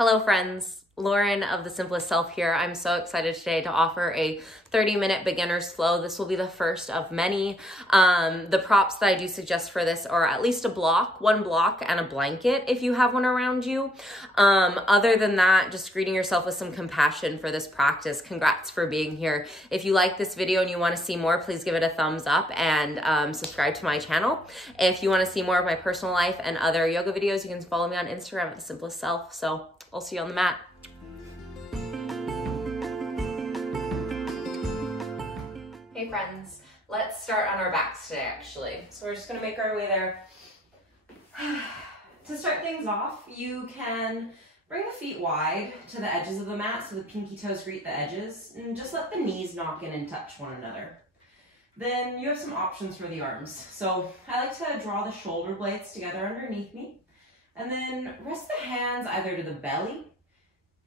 Hello friends, Lauren of The Simplest Self here. I'm so excited today to offer a 30-minute beginner's flow. This will be the first of many. The props that I do suggest for this are at least one block and a blanket if you have one around you. Other than that, just greeting yourself with some compassion for this practice. Congrats for being here. If you like this video and you want to see more, please give it a thumbs up and subscribe to my channel. If you want to see more of my personal life and other yoga videos, you can follow me on Instagram at The Simplest Self. So I'll see you on the mat. Hey friends, let's start on our backs today actually. So we're just gonna make our way there. To start things off, you can bring the feet wide to the edges of the mat so the pinky toes greet the edges, and just let the knees knock in and touch one another. Then you have some options for the arms. So I like to draw the shoulder blades together underneath me, and then rest the hands either to the belly.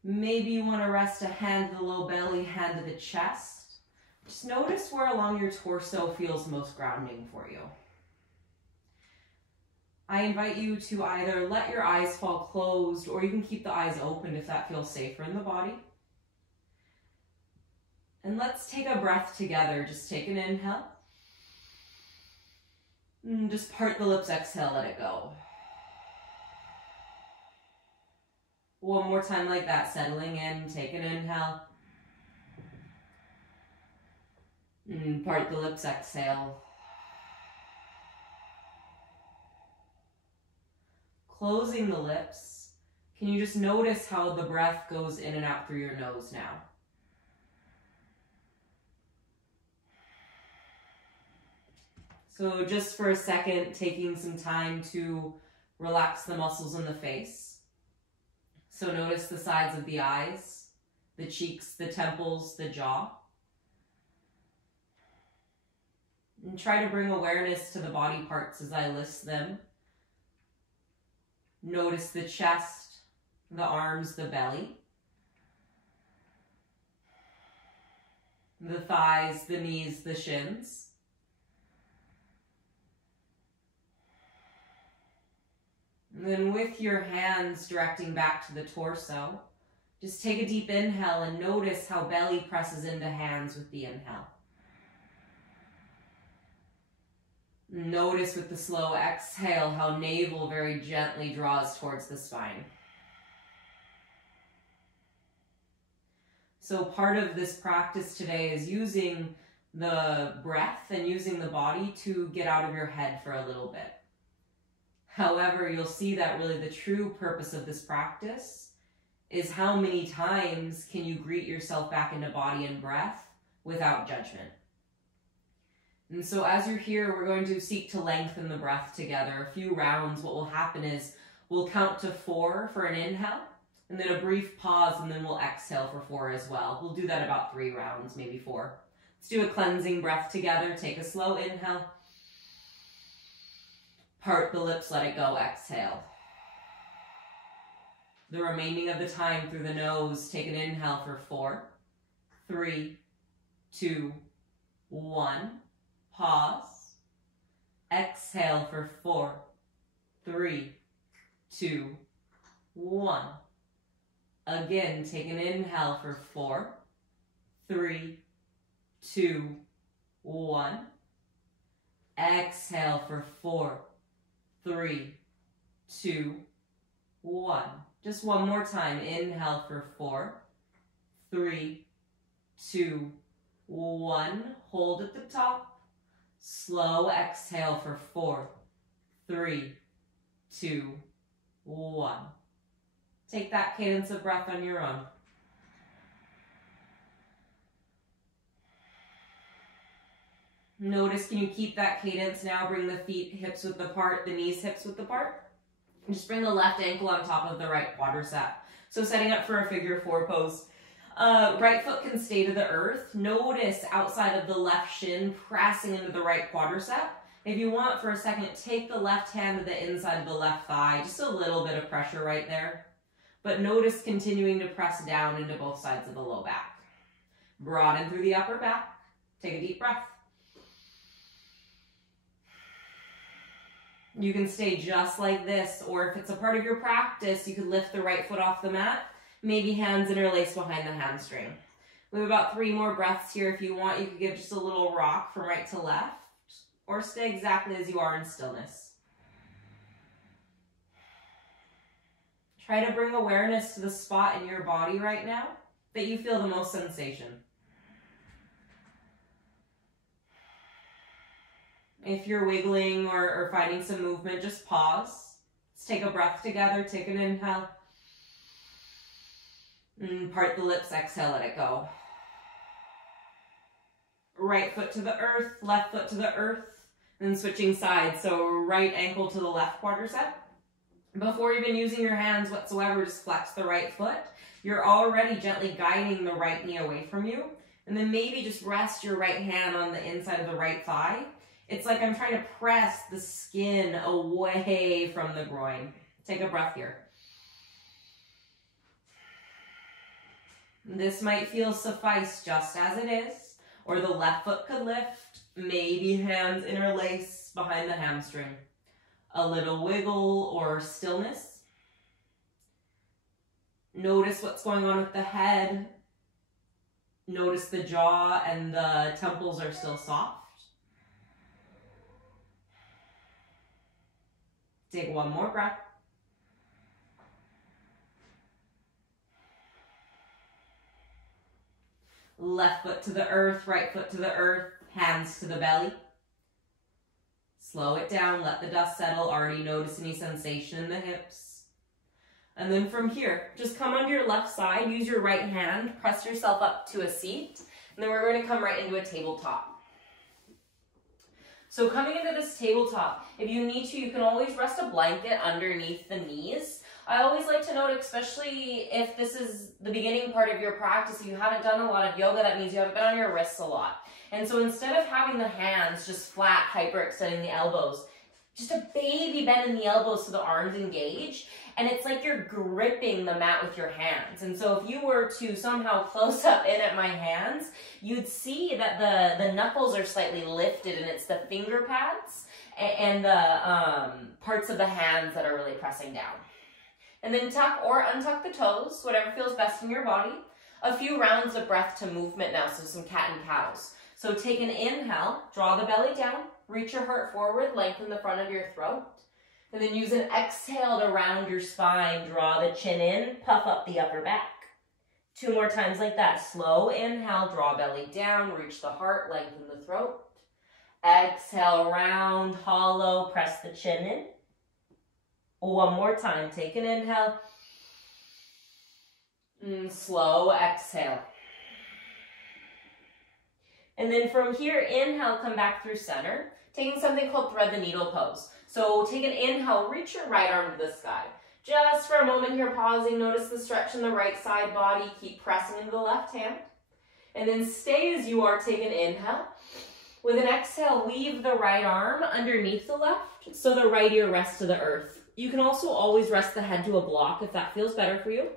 Maybe you want to rest a hand to the low belly, hand to the chest. Just notice where along your torso feels most grounding for you. I invite you to either let your eyes fall closed, or you can keep the eyes open if that feels safer in the body. And let's take a breath together. Just take an inhale. And just part the lips, exhale, let it go. One more time like that, settling in, take an inhale. And part the lips, exhale. Closing the lips, can you just notice how the breath goes in and out through your nose now? So just for a second, taking some time to relax the muscles in the face. So notice the sides of the eyes, the cheeks, the temples, the jaw. And try to bring awareness to the body parts as I list them. Notice the chest, the arms, the belly, the thighs, the knees, the shins. And then with your hands directing back to the torso, just take a deep inhale and notice how belly presses into hands with the inhale. Notice with the slow exhale how navel very gently draws towards the spine. So part of this practice today is using the breath and using the body to get out of your head for a little bit. However, you'll see that really the true purpose of this practice is how many times can you greet yourself back into body and breath without judgment. And so as you're here, we're going to seek to lengthen the breath together. A few rounds, what will happen is we'll count to 4 for an inhale, and then a brief pause, and then we'll exhale for 4 as well. We'll do that about 3 rounds, maybe 4. Let's do a cleansing breath together. Take a slow inhale. Part the lips, let it go, exhale. The remaining of the time through the nose, take an inhale for 4, 3, 2, 1. Pause. Exhale for 4, 3, 2, 1. Again, take an inhale for 4, 3, 2, 1. Exhale for 4, 3, 2, 1. Just one more time. Inhale for 4, 3, 2, 1. Hold at the top. Slow exhale for 4, 3, 2, 1. Take that cadence of breath on your own. Notice, can you keep that cadence now? Bring the feet hips width apart, the knees hips width apart. And just bring the left ankle on top of the right quadricep. So setting up for a figure 4 pose. Right foot can stay to the earth. Notice outside of the left shin pressing into the right quadricep. If you want for a second, take the left hand to the inside of the left thigh. Just a little bit of pressure right there. But notice continuing to press down into both sides of the low back. Broaden through the upper back. Take a deep breath. You can stay just like this, or if it's a part of your practice, you could lift the right foot off the mat, maybe hands interlaced behind the hamstring. We have about 3 more breaths here. If you want, you could give just a little rock from right to left, or stay exactly as you are in stillness. Try to bring awareness to the spot in your body right now that you feel the most sensation. If you're wiggling or finding some movement, just pause. Let's take a breath together. Take an inhale. And part the lips, exhale, let it go. Right foot to the earth, left foot to the earth, and then switching sides. So right ankle to the left quadricep. Before even using your hands whatsoever, just flex the right foot. You're already gently guiding the right knee away from you. And then maybe just rest your right hand on the inside of the right thigh. It's like I'm trying to press the skin away from the groin. Take a breath here. This might feel suffice just as it is, or the left foot could lift, maybe hands interlace behind the hamstring. A little wiggle or stillness. Notice what's going on with the head. Notice the jaw and the temples are still soft. Take one more breath. Left foot to the earth, right foot to the earth, hands to the belly. Slow it down, let the dust settle. Already notice any sensation in the hips. And then from here, just come onto your left side, use your right hand, press yourself up to a seat, and then we're going to come right into a tabletop. So coming into this tabletop, if you need to, you can always rest a blanket underneath the knees. I always like to note, especially if this is the beginning part of your practice, if you haven't done a lot of yoga, that means you haven't been on your wrists a lot. And so instead of having the hands just flat, hyperextending the elbows, just a baby bend in the elbows so the arms engage. And it's like you're gripping the mat with your hands. And so if you were to somehow close up in at my hands, you'd see that the knuckles are slightly lifted, and it's the finger pads and the parts of the hands that are really pressing down. And then tuck or untuck the toes, whatever feels best in your body. A few rounds of breath to movement now, so some cat and cows. So take an inhale, draw the belly down, reach your heart forward, lengthen the front of your throat. And then use an exhale to round your spine, draw the chin in, puff up the upper back. 2 more times like that. Slow inhale, draw belly down, reach the heart, lengthen the throat. Exhale, round, hollow, press the chin in. 1 more time, take an inhale. Slow exhale. And then from here, inhale, come back through center, taking something called thread the needle pose. So take an inhale, reach your right arm to the sky. Just for a moment here, pausing, notice the stretch in the right side body, keep pressing into the left hand. And then stay as you are, take an inhale. With an exhale, weave the right arm underneath the left, so the right ear rests to the earth. You can also always rest the head to a block if that feels better for you.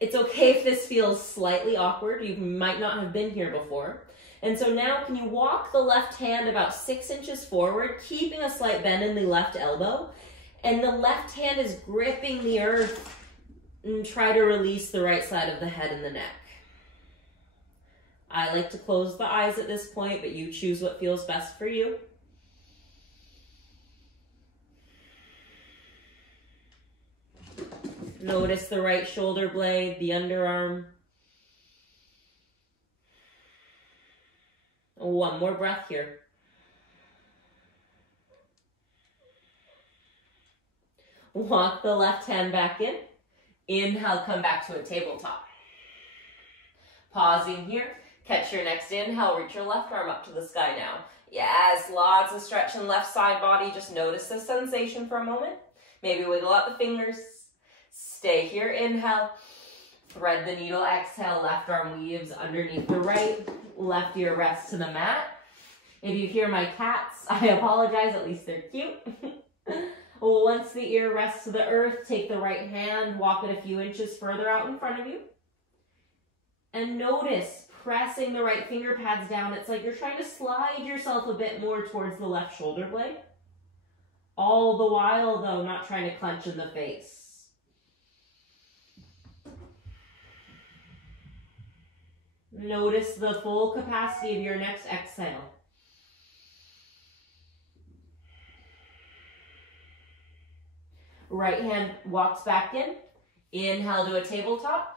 It's okay if this feels slightly awkward. You might not have been here before. And so now can you walk the left hand about 6 inches forward, keeping a slight bend in the left elbow. And the left hand is gripping the earth, and try to release the right side of the head and the neck. I like to close the eyes at this point, but you choose what feels best for you. Notice the right shoulder blade, the underarm. 1 more breath here. Walk the left hand back in. Inhale, come back to a tabletop. Pausing here. Catch your next inhale. Reach your left arm up to the sky now. Yes, lots of stretch in left side body. Just notice the sensation for a moment. Maybe wiggle out the fingers. Stay here, inhale. Thread the needle, exhale. Left arm weaves underneath the right. Left ear rests to the mat. If you hear my cats, I apologize, at least they're cute. Once the ear rests to the earth, take the right hand, walk it a few inches further out in front of you. And notice pressing the right finger pads down. It's like you're trying to slide yourself a bit more towards the left shoulder blade. All the while, though, not trying to clench in the face. Notice the full capacity of your next exhale. Right hand walks back in. Inhale to a tabletop.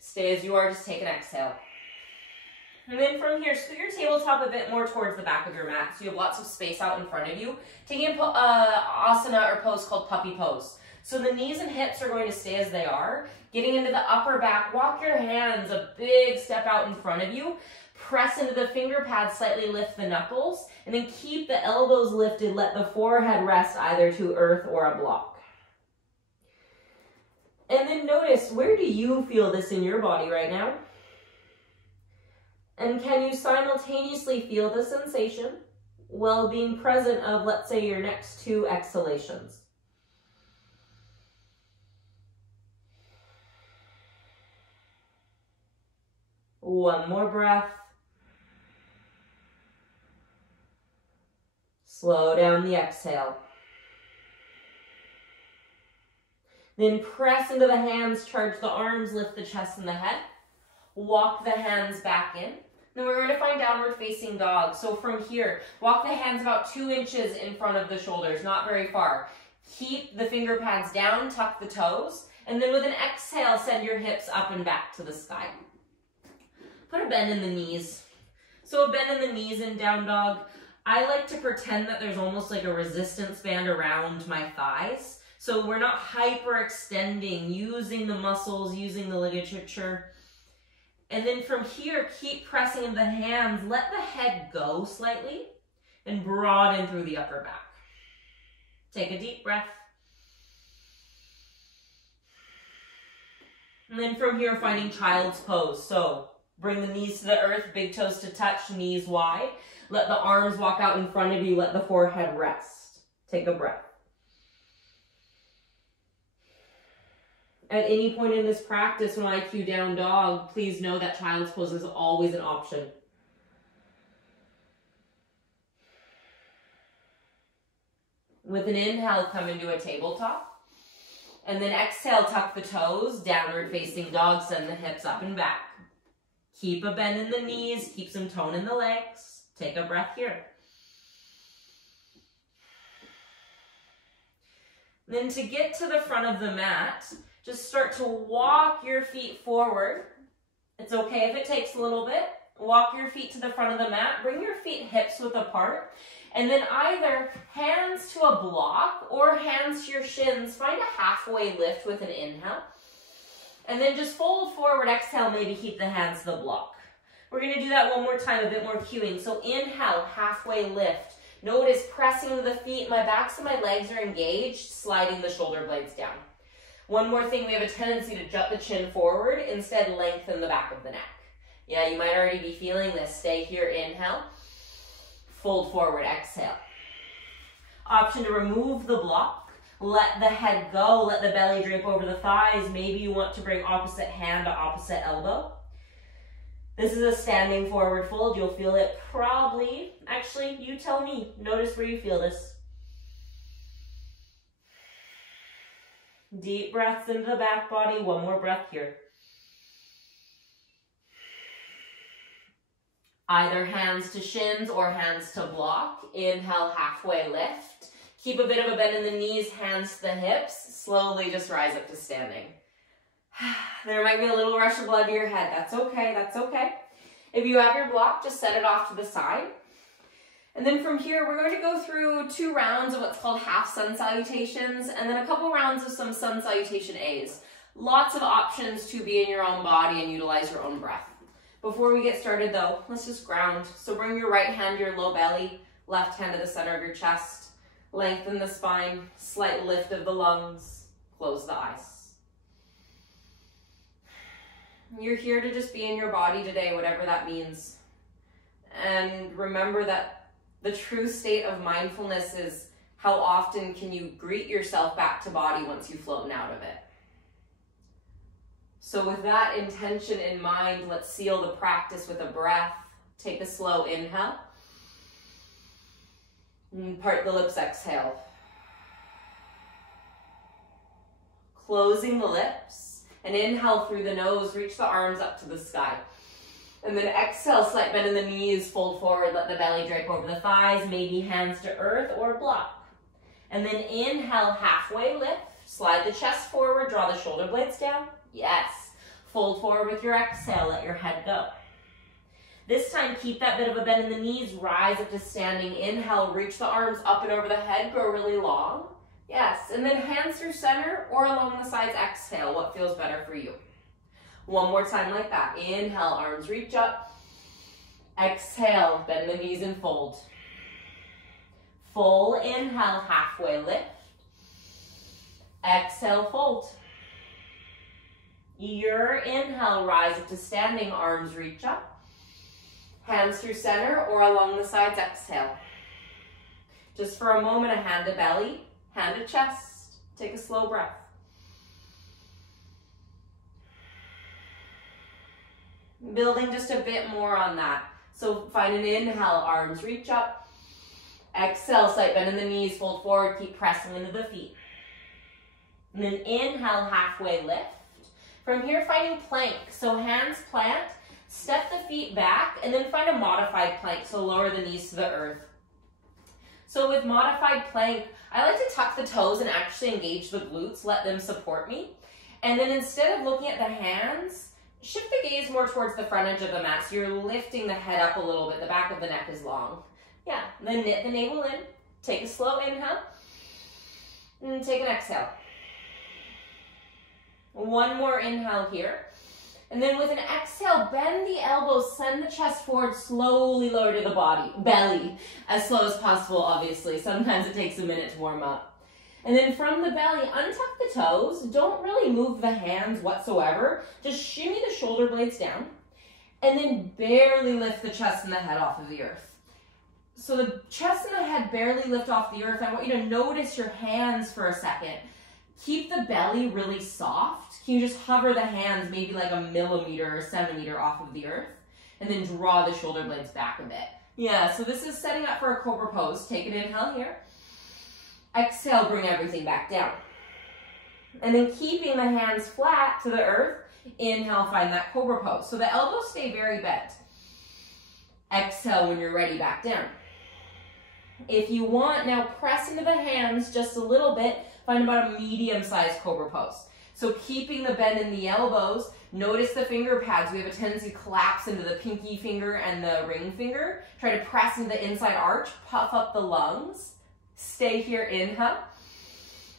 Stay as you are, just take an exhale. And then from here, scoot your tabletop a bit more towards the back of your mat so you have lots of space out in front of you. Taking an asana or pose called puppy pose. So the knees and hips are going to stay as they are. Getting into the upper back, walk your hands a big step out in front of you. Press into the finger pads, slightly lift the knuckles, and then keep the elbows lifted. Let the forehead rest either to earth or a block. And then notice, where do you feel this in your body right now? And can you simultaneously feel the sensation while being present of, let's say, your next 2 exhalations? One more breath. Slow down the exhale. Then press into the hands, charge the arms, lift the chest and the head. Walk the hands back in. Then we're going to find downward facing dog. So from here, walk the hands about 2 inches in front of the shoulders, not very far. Keep the finger pads down, tuck the toes, and then with an exhale, send your hips up and back to the sky. Put a bend in the knees. So a bend in the knees in down dog. I like to pretend that there's almost like a resistance band around my thighs. So we're not hyperextending, using the muscles, using the ligature. And then from here, keep pressing in the hands. Let the head go slightly and broaden through the upper back. Take a deep breath. And then from here, finding child's pose. So bring the knees to the earth, big toes to touch, knees wide. Let the arms walk out in front of you. Let the forehead rest. Take a breath. At any point in this practice, when I cue down dog, please know that child's pose is always an option. With an inhale, come into a tabletop. And then exhale, tuck the toes, downward facing dog, send the hips up and back. Keep a bend in the knees, keep some tone in the legs. Take a breath here. Then to get to the front of the mat, just start to walk your feet forward. It's okay if it takes a little bit. Walk your feet to the front of the mat. Bring your feet hips width apart. And then either hands to a block or hands to your shins. Find a halfway lift with an inhale. And then just fold forward, exhale, maybe keep the hands to the block. We're going to do that one more time, a bit more cueing. So inhale, halfway lift. Notice pressing into the feet, my backs and my legs are engaged, sliding the shoulder blades down. One more thing, we have a tendency to jut the chin forward, instead lengthen the back of the neck. Yeah, you might already be feeling this. Stay here, inhale. Fold forward, exhale. Option to remove the block. Let the head go, let the belly drape over the thighs. Maybe you want to bring opposite hand to opposite elbow. This is a standing forward fold. You'll feel it probably, actually, you tell me. Notice where you feel this. Deep breaths into the back body. One more breath here. Either hands to shins or hands to block. Inhale, halfway lift. Keep a bit of a bend in the knees, hands to the hips. Slowly just rise up to standing. There might be a little rush of blood to your head. That's okay, that's okay. If you have your block, just set it off to the side. And then from here, we're going to go through 2 rounds of what's called half Sun Salutations, and then a couple rounds of some Sun Salutation A's. Lots of options to be in your own body and utilize your own breath. Before we get started though, let's just ground. So bring your right hand to your low belly, left hand to the center of your chest. Lengthen the spine, slight lift of the lungs, close the eyes. You're here to just be in your body today, whatever that means. And remember that the true state of mindfulness is how often can you greet yourself back to body once you've floaten out of it. So with that intention in mind, let's seal the practice with a breath. Take a slow inhale. And part the lips, exhale. closing the lips. And inhale through the nose, reach the arms up to the sky. And then exhale, slight bend in the knees, fold forward, let the belly drape over the thighs, maybe hands to earth or block. And then inhale, halfway lift, slide the chest forward, draw the shoulder blades down. Yes. Fold forward with your exhale, let your head go. This time, keep that bit of a bend in the knees, rise up to standing. Inhale, reach the arms up and over the head, grow really long. Yes, and then hands through center or along the sides, exhale, what feels better for you. One more time like that. Inhale, arms reach up. Exhale, bend the knees and fold. Full inhale, halfway lift. Exhale, fold. Your inhale, rise up to standing, arms reach up. Hands through center or along the sides, exhale. Just for a moment, a hand to belly, hand to chest. Take a slow breath. Building just a bit more on that. So find an inhale, arms reach up. Exhale, slight bend in the knees, fold forward, keep pressing into the feet. And then inhale, halfway lift. From here, finding plank. So hands plant, step the feet back, and then find a modified plank. So lower the knees to the earth. So with modified plank, I like to tuck the toes and actually engage the glutes, let them support me. And then instead of looking at the hands, shift the gaze more towards the front edge of the mat. So you're lifting the head up a little bit. The back of the neck is long. Yeah, then knit the navel in. Take a slow inhale. And take an exhale. One more inhale here. And then with an exhale, bend the elbows, send the chest forward, slowly lower to the belly, as slow as possible, obviously. Sometimes it takes a minute to warm up. And then from the belly, untuck the toes. Don't really move the hands whatsoever. Just shimmy the shoulder blades down. And then barely lift the chest and the head off of the earth. So the chest and the head barely lift off the earth. I want you to notice your hands for a second. Keep the belly really soft. Can you just hover the hands maybe like a millimeter or centimeter off of the earth? And then draw the shoulder blades back a bit. Yeah, so this is setting up for a Cobra Pose. Take an inhale here. Exhale, bring everything back down. And then keeping the hands flat to the earth, inhale, find that Cobra Pose. So the elbows stay very bent. Exhale when you're ready, back down. If you want, now press into the hands just a little bit. Find about a medium-sized Cobra Pose. So keeping the bend in the elbows, notice the finger pads. We have a tendency to collapse into the pinky finger and the ring finger. Try to press into the inside arch, puff up the lungs. Stay here, inhale.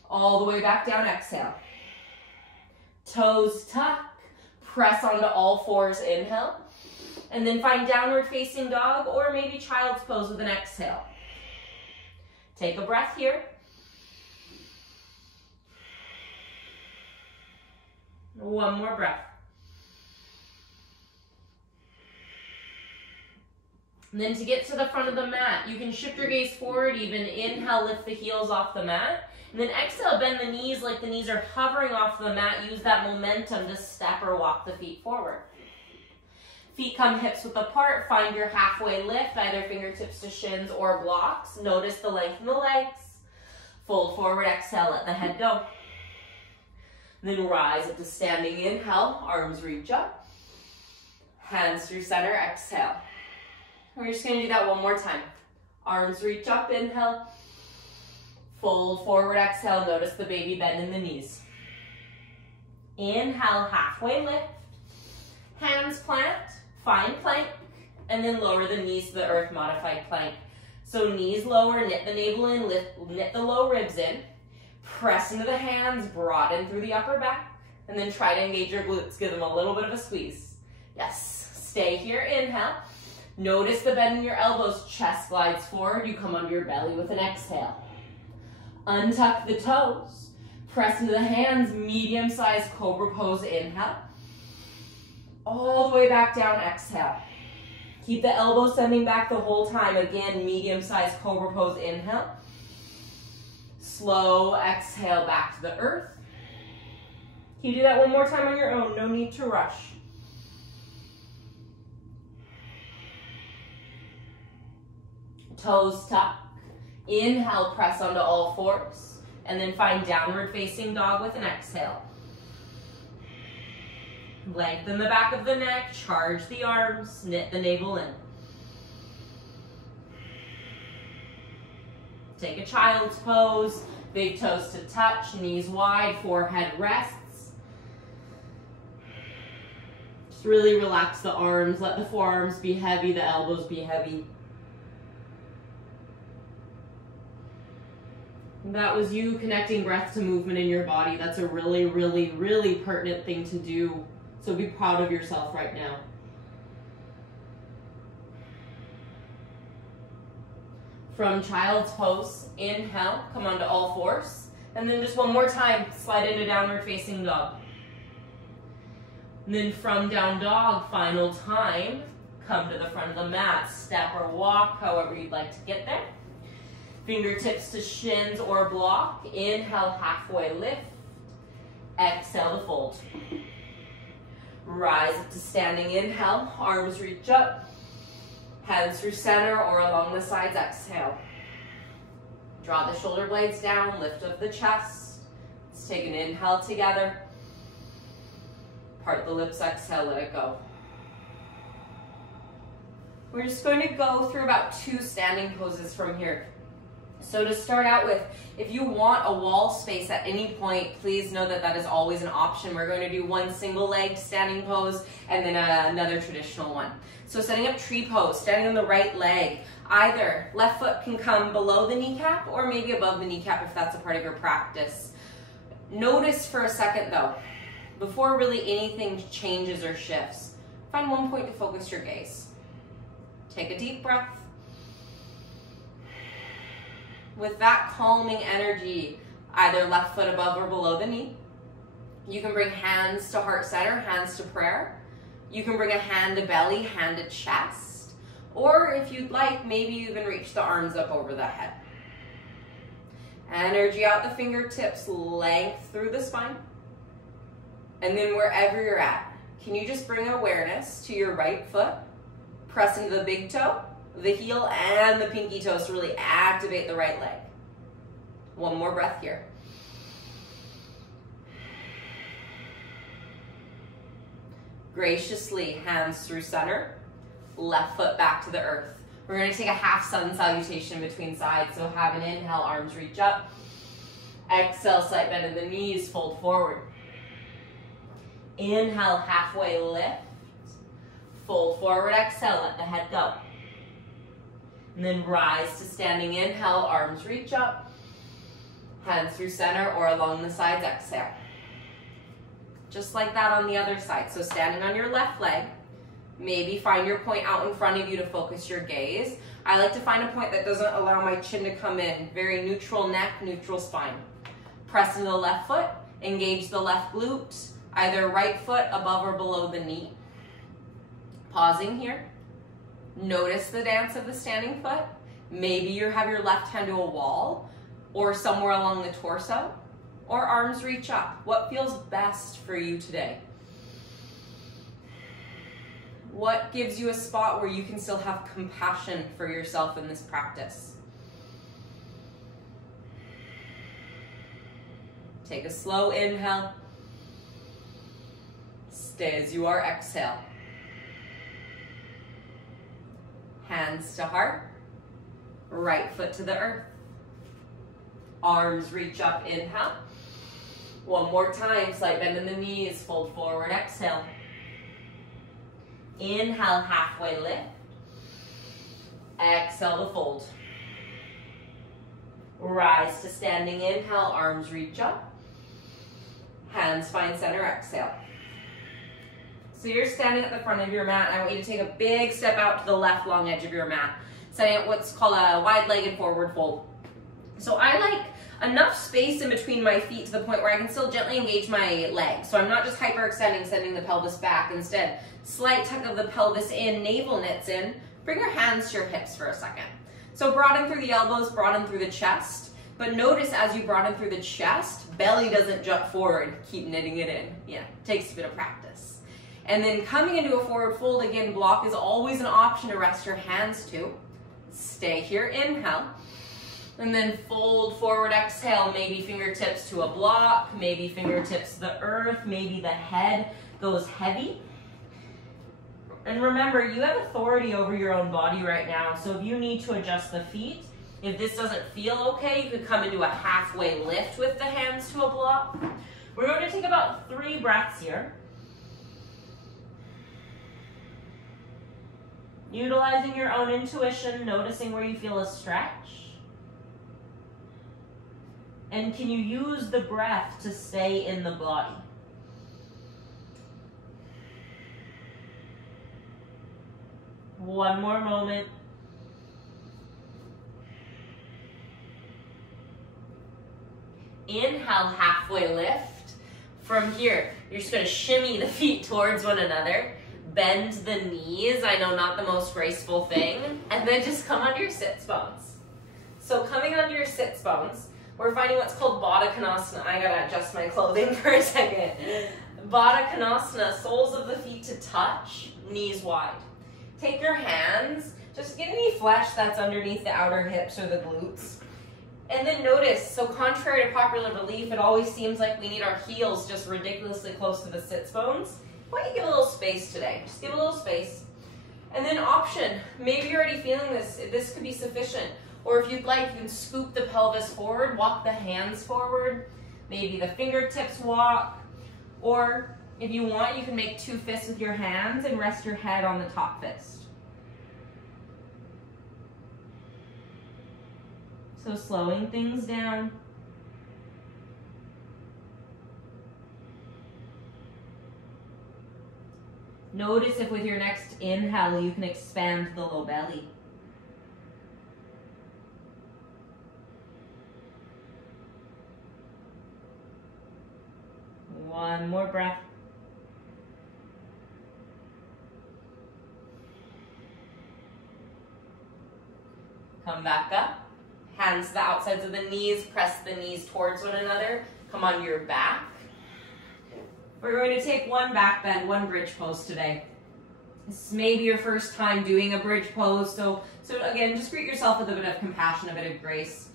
All the way back down, exhale. Toes tuck, press onto all fours, inhale. And then find downward facing dog or maybe child's pose with an exhale. Take a breath here. One more breath. And then to get to the front of the mat, you can shift your gaze forward even. Inhale, lift the heels off the mat. And then exhale, bend the knees like the knees are hovering off the mat. Use that momentum to step or walk the feet forward. Feet come hips width apart. Find your halfway lift, either fingertips to shins or blocks. Notice the length in the legs. Fold forward, exhale, let the head go. Then rise up to standing, inhale, arms reach up. Hands through center, exhale. We're just gonna do that one more time. Arms reach up, inhale. Fold forward, exhale, notice the baby bend in the knees. Inhale, halfway lift. Hands plant, find plank, and then lower the knees to the earth, modified plank. So knees lower, knit the navel in, knit the low ribs in. Press into the hands, broaden through the upper back, and then try to engage your glutes. Give them a little bit of a squeeze. Yes, stay here, inhale. Notice the bend in your elbows, chest glides forward. You come under your belly with an exhale. Untuck the toes. Press into the hands, medium-sized Cobra Pose, inhale. All the way back down, exhale. Keep the elbows sending back the whole time. Again, medium-sized Cobra Pose, inhale. Slow exhale back to the earth. Can you do that one more time on your own? No need to rush. Toes tuck. Inhale, press onto all fours. And then find downward facing dog with an exhale. Lengthen the back of the neck, charge the arms, knit the navel in. Take a child's pose, big toes to touch, knees wide, forehead rests. Just really relax the arms, let the forearms be heavy, the elbows be heavy. That was you connecting breath to movement in your body. That's a really, really, really pertinent thing to do. So be proud of yourself right now. From child's pose, inhale, come onto all fours. And then just one more time, slide into downward facing dog. And then from down dog, final time, come to the front of the mat, step or walk, however you'd like to get there. Fingertips to shins or block. Inhale, halfway lift. Exhale to fold. Rise up to standing inhale, arms reach up. Hands through center or along the sides, exhale. Draw the shoulder blades down, lift up the chest. Let's take an inhale together. Part the lips, exhale, let it go. We're just going to go through about 2 standing poses from here. So to start out with, if you want a wall space at any point, please know that that is always an option. We're going to do one single legged standing pose and then another traditional one. So setting up tree pose, standing on the right leg, either left foot can come below the kneecap or maybe above the kneecap if that's a part of your practice. Notice for a second though, before really anything changes or shifts, find one point to focus your gaze. Take a deep breath. With that calming energy, either left foot above or below the knee. You can bring hands to heart center, hands to prayer. You can bring a hand to belly, hand to chest. Or if you'd like, maybe you even reach the arms up over the head. Energy out the fingertips, length through the spine. And then wherever you're at, can you just bring awareness to your right foot? Press into the big toe, the heel, and the pinky toes to really activate the right leg. One more breath here. Graciously, hands through center, left foot back to the earth. We're going to take a half sun salutation between sides. So have an inhale, arms reach up. Exhale, slight bend of the knees, fold forward. Inhale, halfway lift. Fold forward, exhale, let the head go. And then rise to standing inhale, arms reach up. Hands through center or along the sides, exhale. Just like that on the other side. So standing on your left leg, maybe find your point out in front of you to focus your gaze. I like to find a point that doesn't allow my chin to come in. Very neutral neck, neutral spine. Press into the left foot, engage the left glute, either right foot above or below the knee. Pausing here. Notice the dance of the standing foot. Maybe you have your left hand to a wall or somewhere along the torso, or arms reach up. What feels best for you today? What gives you a spot where you can still have compassion for yourself in this practice? Take a slow inhale. Stay as you are, exhale. Hands to heart, right foot to the earth. Arms reach up, inhale. One more time, slight bend in the knees, fold forward, exhale. Inhale, halfway lift. Exhale to fold. Rise to standing inhale, arms reach up. Hands find center, exhale. So you're standing at the front of your mat, and I want you to take a big step out to the left long edge of your mat, setting up what's called a wide-legged forward fold. So I like enough space in between my feet to the point where I can still gently engage my legs. So I'm not just hyperextending, sending the pelvis back. Instead, slight tuck of the pelvis in, navel knits in. Bring your hands to your hips for a second. So broaden through the elbows, broaden through the chest. But notice as you broaden through the chest, belly doesn't jump forward. Keep knitting it in. Yeah, takes a bit of practice. And then coming into a forward fold, again, block is always an option to rest your hands to. Stay here, inhale. And then fold forward, exhale, maybe fingertips to a block, maybe fingertips to the earth, maybe the head goes heavy. And remember, you have authority over your own body right now, so if you need to adjust the feet, if this doesn't feel okay, you could come into a halfway lift with the hands to a block. We're going to take about 3 breaths here. Utilizing your own intuition, noticing where you feel a stretch. And can you use the breath to stay in the body? One more moment. Inhale, halfway lift. From here, you're just going to shimmy the feet towards one another. Bend the knees. I know, not the most graceful thing. And then just come onto your sits bones. So coming onto your sits bones, we're finding what's called Baddha Konasana. I gotta adjust my clothing for a second. Baddha Konasana, soles of the feet to touch, knees wide. Take your hands, just get any flesh that's underneath the outer hips or the glutes. And then notice, so contrary to popular belief, it always seems like we need our heels just ridiculously close to the sits bones. Why don't you give a little space today? Just give a little space. And then option, maybe you're already feeling this. This could be sufficient. Or if you'd like, you can scoop the pelvis forward, walk the hands forward, maybe the fingertips walk. Or if you want, you can make 2 fists with your hands and rest your head on the top fist. So slowing things down. Notice if with your next inhale, you can expand the low belly. One more breath. Come back up. Hands to the outsides of the knees. Press the knees towards one another. Come on your back. We're going to take 1 back bend, 1 bridge pose today. This may be your first time doing a bridge pose, so again, just greet yourself with a bit of compassion, a bit of grace.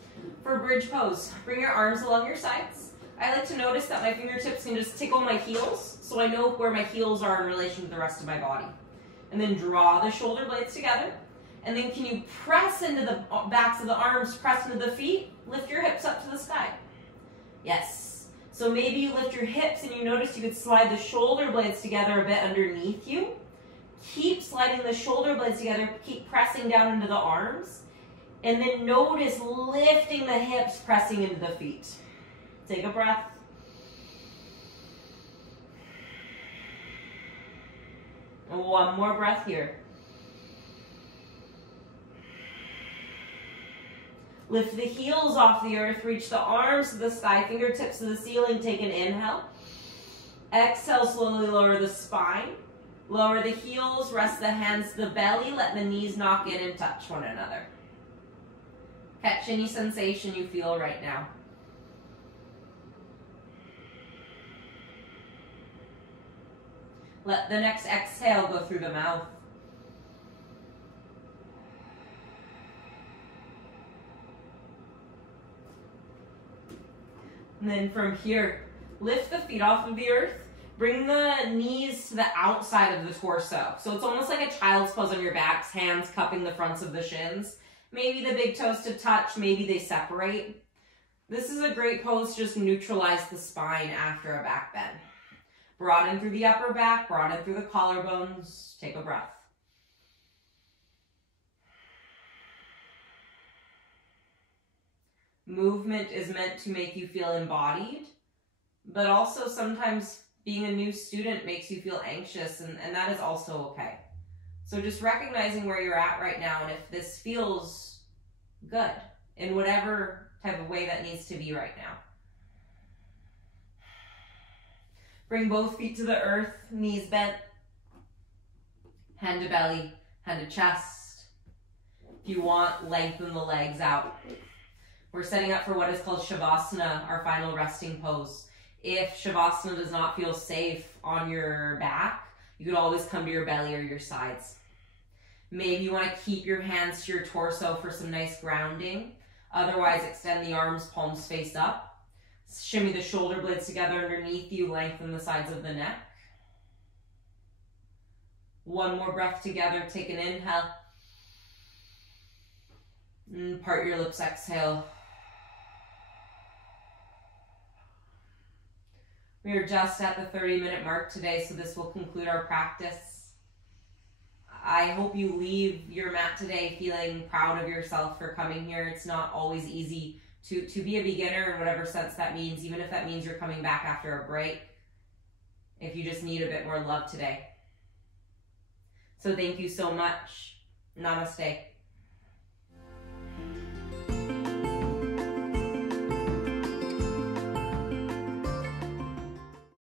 For a bridge pose, bring your arms along your sides. I like to notice that my fingertips can just tickle my heels, so I know where my heels are in relation to the rest of my body. And then draw the shoulder blades together. And then can you press into the backs of the arms, press into the feet, lift your hips up to the sky. Yes. So maybe you lift your hips and you notice you could slide the shoulder blades together a bit underneath you. Keep sliding the shoulder blades together, keep pressing down into the arms. And then notice lifting the hips, pressing into the feet. Take a breath. One more breath here. Lift the heels off the earth, reach the arms to the sky, fingertips to the ceiling, take an inhale. Exhale, slowly lower the spine. Lower the heels, rest the hands to the belly, let the knees knock in and touch one another. Catch any sensation you feel right now. Let the next exhale go through the mouth. And then from here, lift the feet off of the earth. Bring the knees to the outside of the torso. So it's almost like a child's pose on your backs, hands cupping the fronts of the shins. Maybe the big toes to touch, maybe they separate. This is a great pose to just neutralize the spine after a back bend. Broaden through the upper back, broaden through the collarbones. Take a breath. Movement is meant to make you feel embodied, but also sometimes being a new student makes you feel anxious, and that is also okay. So just recognizing where you're at right now, and if this feels good in whatever type of way that needs to be right now. Bring both feet to the earth, knees bent, hand to belly, hand to chest. If you want, lengthen the legs out. We're setting up for what is called Shavasana, our final resting pose. If Shavasana does not feel safe on your back, you could always come to your belly or your sides. Maybe you want to keep your hands to your torso for some nice grounding. Otherwise, extend the arms, palms face up. Shimmy the shoulder blades together underneath you, lengthen the sides of the neck. One more breath together, take an inhale. And part your lips, exhale. We are just at the 30-minute mark today, so this will conclude our practice. I hope you leave your mat today feeling proud of yourself for coming here. It's not always easy to be a beginner in whatever sense that means, even if that means you're coming back after a break, if you just need a bit more love today. So thank you so much. Namaste.